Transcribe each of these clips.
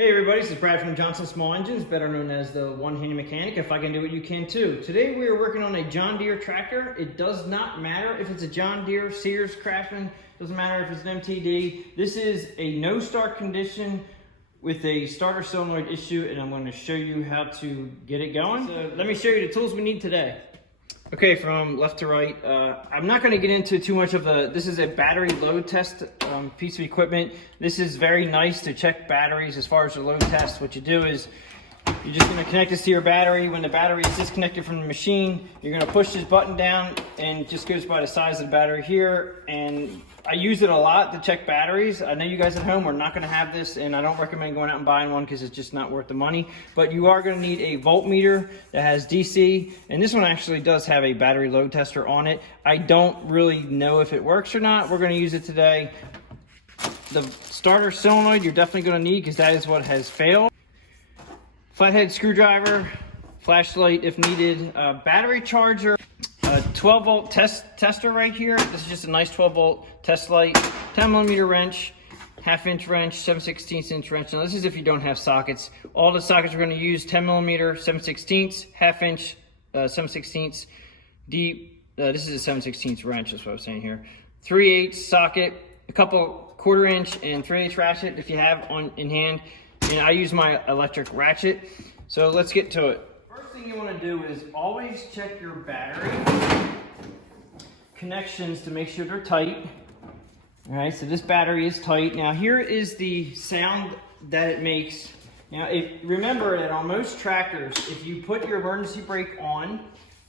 Hey everybody, this is Brad from Johnson Small Engines, better known as the One-Handed Mechanic. If I can do it, you can too. Today we are working on a John Deere tractor. It does not matter if it's a John Deere, Sears, Craftsman, doesn't matter if it's an MTD. This is a no start condition with a starter solenoid issue, and I'm going to show you how to get it going. So let me show you the tools we need today. Okay, from left to right, I'm not going to get into too much of this is a battery load test piece of equipment. This is very nice to check batteries as far as the load test. What you do is you're just going to connect this to your battery. When the battery is disconnected from the machine, you're going to push this button down and it just goes by the size of the battery here. And I use it a lot to check batteries. I know you guys at home are not going to have this, and I don't recommend going out and buying one because it's just not worth the money. But you are going to need a voltmeter that has DC, and this one actually does have a battery load tester on it. I don't really know if it works or not. We're going to use it today. The starter solenoid you're definitely going to need because that is what has failed. Flathead screwdriver, flashlight if needed, battery charger, a 12 volt tester right here. This is just a nice 12 volt test light, 10 millimeter wrench, 1/2 inch wrench, 7/16 inch wrench. Now this is if you don't have sockets. All the sockets we're going to use 10 millimeter, 7/16, 1/2 inch, 7/16 deep. This is a 7/16 wrench, that's what I'm saying here. 3/8 socket, a couple 1/4 inch and 3/8 ratchet if you have on in hand. And I use my electric ratchet. So let's get to it. First thing you want to do is always check your battery connections to make sure they're tight. All right, so this battery is tight. Now here is the sound that it makes. Now remember that on most tractors, if you put your emergency brake on,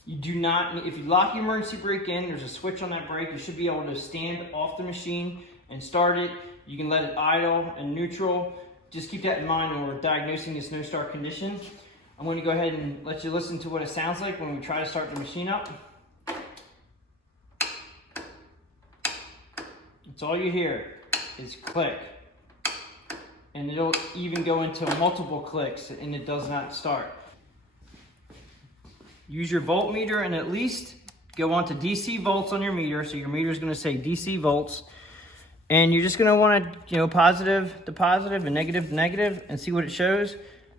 you do not, if you lock your emergency brake in, there's a switch on that brake. You should be able to stand off the machine and start it. You can let it idle and neutral. Just keep that in mind when we're diagnosing this no start condition. I'm going to go ahead and let you listen to what it sounds like when we try to start the machine up. It's all you hear is click. And it'll even go into multiple clicks and it does not start. Use your voltmeter and at least go on to DC volts on your meter. So your meter is going to say DC volts. And you're just going to want to, positive to positive and negative to negative and see what it shows.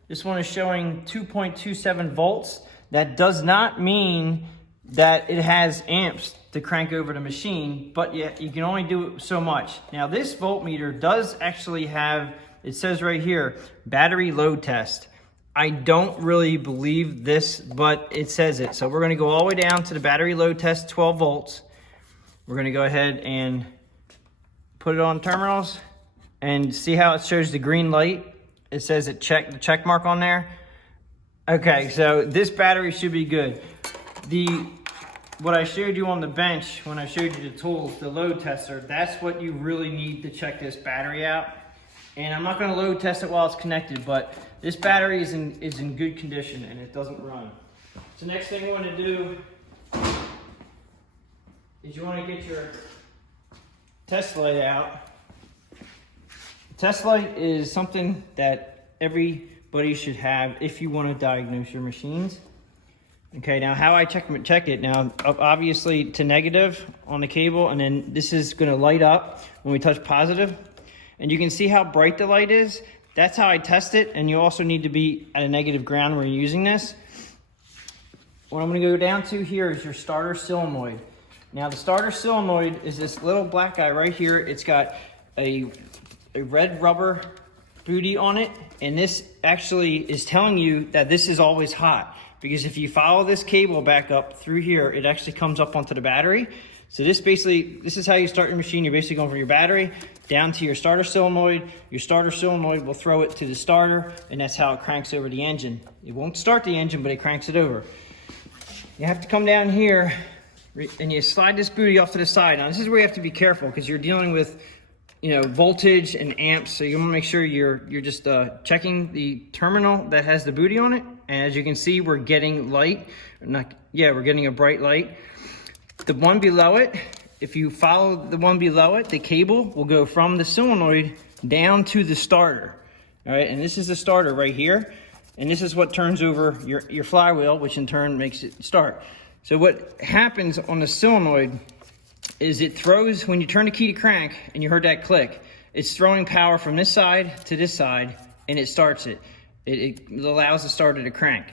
This one is showing 2.27 volts. That does not mean that it has amps to crank over the machine, but yet you can only do it so much. Now this voltmeter does actually have, it says right here, battery load test. I don't really believe this, but it says it. So we're going to go all the way down to the battery load test, 12 volts. We're going to go ahead and put it on terminals and see how it shows the green light. It says the check mark on there. Okay, so this battery should be good. What I showed you on the bench when I showed you the tools, the load tester, that's what you really need to check this battery out. And I'm not going to load test it while it's connected, but this battery is in good condition and it doesn't run. So next thing you want to do is you want to get your test light out. Test light is something that everybody should have if you want to diagnose your machines. Okay, now how I check it now, obviously to negative on the cable, and then this is going to light up when we touch positive. And you can see how bright the light is. That's how I test it, and you also need to be at a negative ground when you're using this. What I'm going to go down to here is your starter solenoid. Now the starter solenoid is this little black guy right here. It's got a red rubber booty on it, and this actually is telling you that this is always hot, because if you follow this cable back up through here, it actually comes up onto the battery. So this is how you start your machine. You're basically going from your battery down to your starter solenoid. Your starter solenoid will throw it to the starter, and that's how it cranks over the engine. It won't start the engine, but it cranks it over. You have to come down here and you slide this booty off to the side. Now this is where you have to be careful because you're dealing with, voltage and amps. So you want to make sure you're just checking the terminal that has the booty on it. And as you can see, we're getting light. We're getting a bright light. The one below it, if you follow the one below it, the cable will go from the solenoid down to the starter. All right, and this is the starter right here. And this is what turns over your flywheel, which in turn makes it start. So what happens on the solenoid is it throws, when you turn the key to crank and you heard that click, it's throwing power from this side to this side and it starts it. It allows the starter to crank.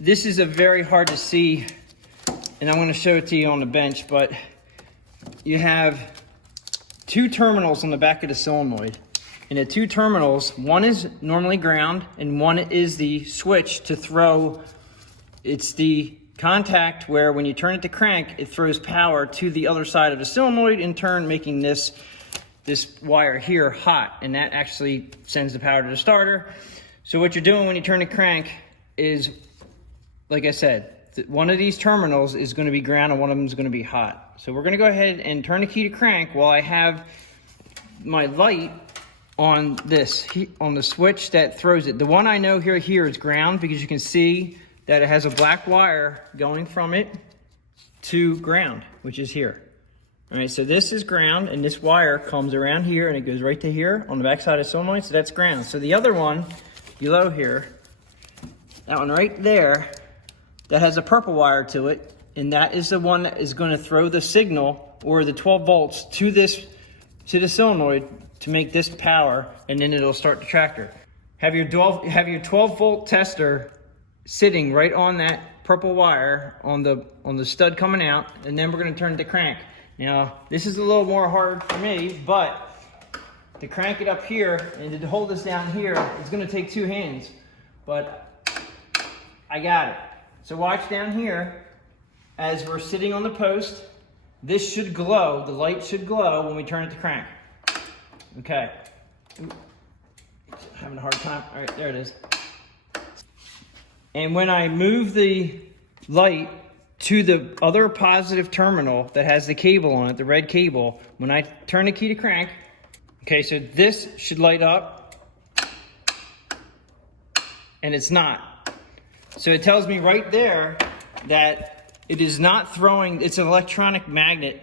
This is a very hard to see, and I'm going to show it to you on the bench, but you have two terminals on the back of the solenoid. And the two terminals, one is normally ground and one is the switch to throw. It's the contact where when you turn it to crank, it throws power to the other side of the solenoid, in turn making this wire here hot, and that actually sends the power to the starter. So what you're doing when you turn the crank is, like I said, one of these terminals is going to be ground and one of them is going to be hot. So we're going to go ahead and turn the key to crank while I have my light on this, on the switch that throws it. The one I know here is ground, because you can see that it has a black wire going from it to ground, which is here. All right, so this is ground, and this wire comes around here and it goes right to here on the back side of the solenoid, so that's ground. So the other one below here, that one right there, that has a purple wire to it, and that is the one that is going to throw the signal, or the 12 volts, to the solenoid to make this power, and then it'll start the tractor. Have your 12 volt tester sitting right on that purple wire on the stud coming out, and then we're going to turn it to crank. Now, this is a little more hard for me, but to crank it up here and to hold this down here, it's going to take two hands, but I got it. So watch down here, as we're sitting on the post, this should glow, the light should glow when we turn it to crank. Okay. Ooh, having a hard time. All right, there it is. And when I move the light to the other positive terminal that has the cable on it, the red cable, when I turn the key to crank, okay, so this should light up, and it's not. So it tells me right there that it is not throwing, it's an electronic magnet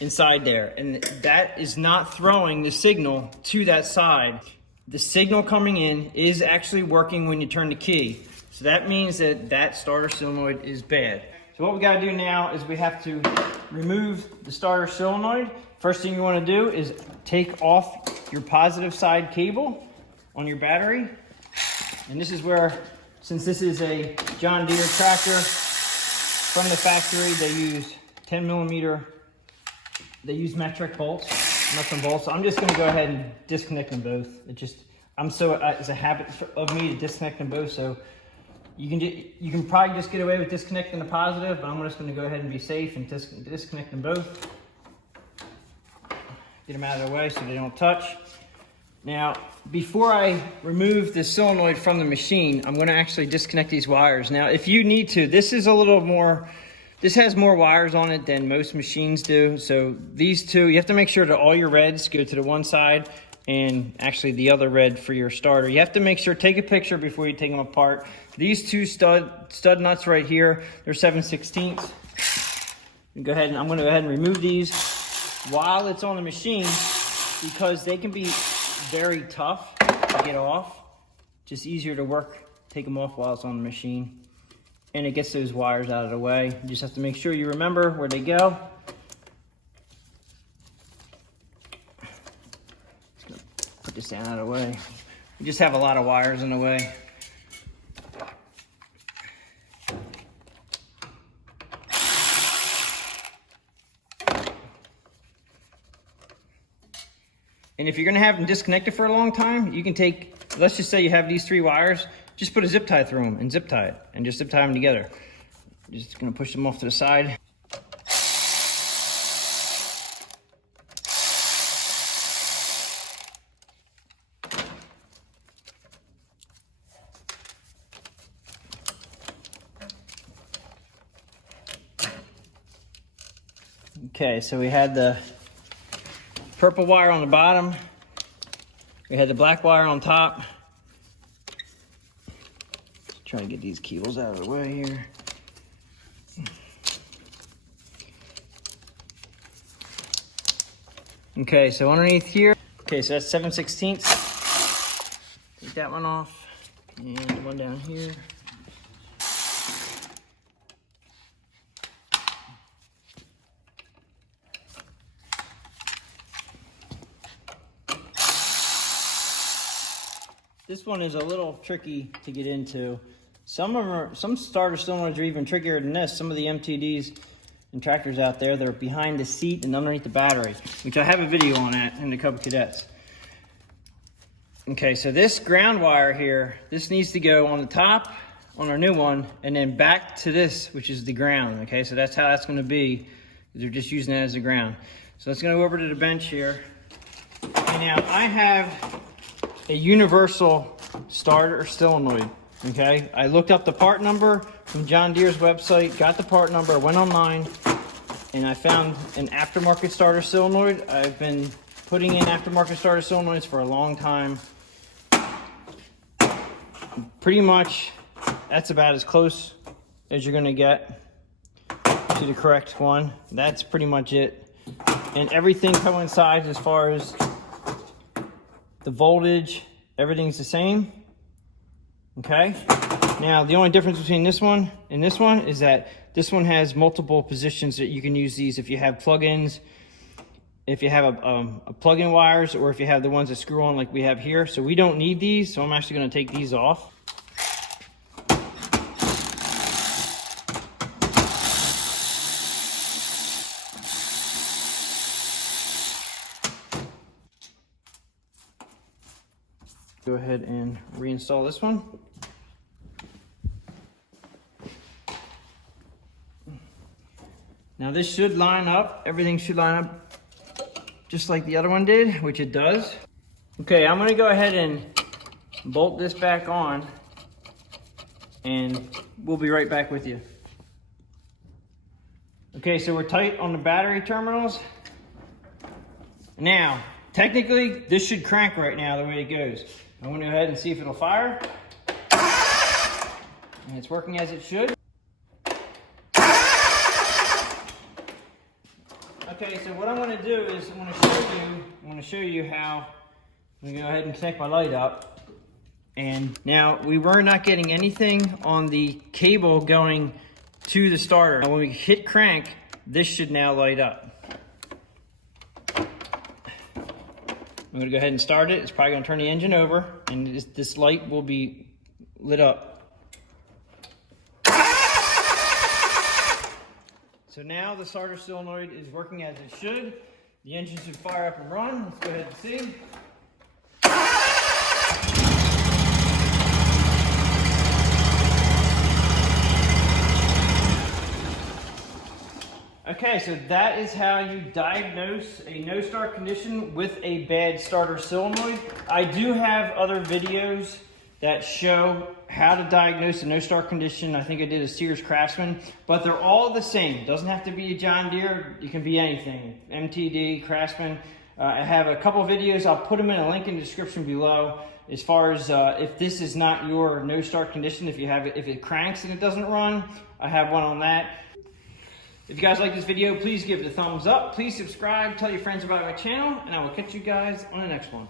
inside there, and that is not throwing the signal to that side. The signal coming in is actually working when you turn the key. So that means that that starter solenoid is bad. So what we gotta do now is we have to remove the starter solenoid. First thing you wanna do is take off your positive side cable on your battery. And this is where, since this is a John Deere tractor, from the factory, they use 10 millimeter, they use metric bolts, nuts and bolts. So I'm just gonna go ahead and disconnect them both. It's a habit of me to disconnect them both. So you can probably just get away with disconnecting the positive, but I'm just gonna go ahead and be safe and disconnect them both. Get them out of the way so they don't touch. Now, before I remove the solenoid from the machine, I'm gonna actually disconnect these wires. Now, if you need to, this has more wires on it than most machines do. So these two, you have to make sure that all your reds go to the one side, and actually the other red for your starter. You have to make sure, take a picture before you take them apart. These two stud nuts right here, they're 7/16. Go ahead, and I'm gonna go ahead and remove these while it's on the machine, because they can be very tough to get off. Just easier to work, take them off while it's on the machine. And it gets those wires out of the way. You just have to make sure you remember where they go. Just gonna put this down out of the way. We just have a lot of wires in the way. And if you're gonna have them disconnected for a long time, you can take, let's just say you have these three wires, just put a zip tie through them and zip tie it, and just zip tie them together. Just gonna push them off to the side. Okay, so we had the purple wire on the bottom. We had the black wire on top. Trying to get these cables out of the way here. Okay, so underneath here. Okay, so that's 7/16. Take that one off. And one down here. This one is a little tricky to get into. Some starter cylinders are even trickier than this. Some of the MTDs and tractors out there, they're behind the seat and underneath the battery, which I have a video on that in the Cub Cadets. Okay, so this ground wire here, this needs to go on the top on our new one, and then back to this, which is the ground. Okay, so that's how that's gonna be. They're just using that as the ground. So let's go over to the bench here. And now I have a universal starter solenoid. Okay, I looked up the part number from John Deere's website, got the part number, went online, and I found an aftermarket starter solenoid. I've been putting in aftermarket starter solenoids for a long time. Pretty much, that's about as close as you're gonna get to the correct one. That's pretty much it. And everything coincides as far as the voltage, everything's the same. Okay, now the only difference between this one and this one is that this one has multiple positions that you can use these if you have plugins, if you have a plug-in wires, or if you have the ones that screw on like we have here. So we don't need these, so I'm actually going to take these off. Go ahead and reinstall this one. Now this should line up, everything should line up just like the other one did, which it does. Okay, I'm gonna go ahead and bolt this back on, and we'll be right back with you. Okay, so we're tight on the battery terminals. Now, technically, this should crank right now the way it goes. I'm gonna go ahead and see if it'll fire. And it's working as it should. Okay, so what I'm going to do is I'm going to show you how. I'm going to go ahead and connect my light up. And now we were not getting anything on the cable going to the starter. Now when we hit crank, this should now light up. I'm going to go ahead and start it. It's probably going to turn the engine over, and this light will be lit up. So now the starter solenoid is working as it should. The engine should fire up and run. Let's go ahead and see. Okay, so that is how you diagnose a no-start condition with a bad starter solenoid. I do have other videos that show how to diagnose a no-start condition. I think I did a Sears Craftsman, but they're all the same. It doesn't have to be a John Deere. You can be anything. MTD, Craftsman. I have a couple videos. I'll put them in a link in the description below. As far as if this is not your no-start condition, if it cranks and it doesn't run, I have one on that. If you guys like this video, please give it a thumbs up. Please subscribe, tell your friends about my channel, and I will catch you guys on the next one.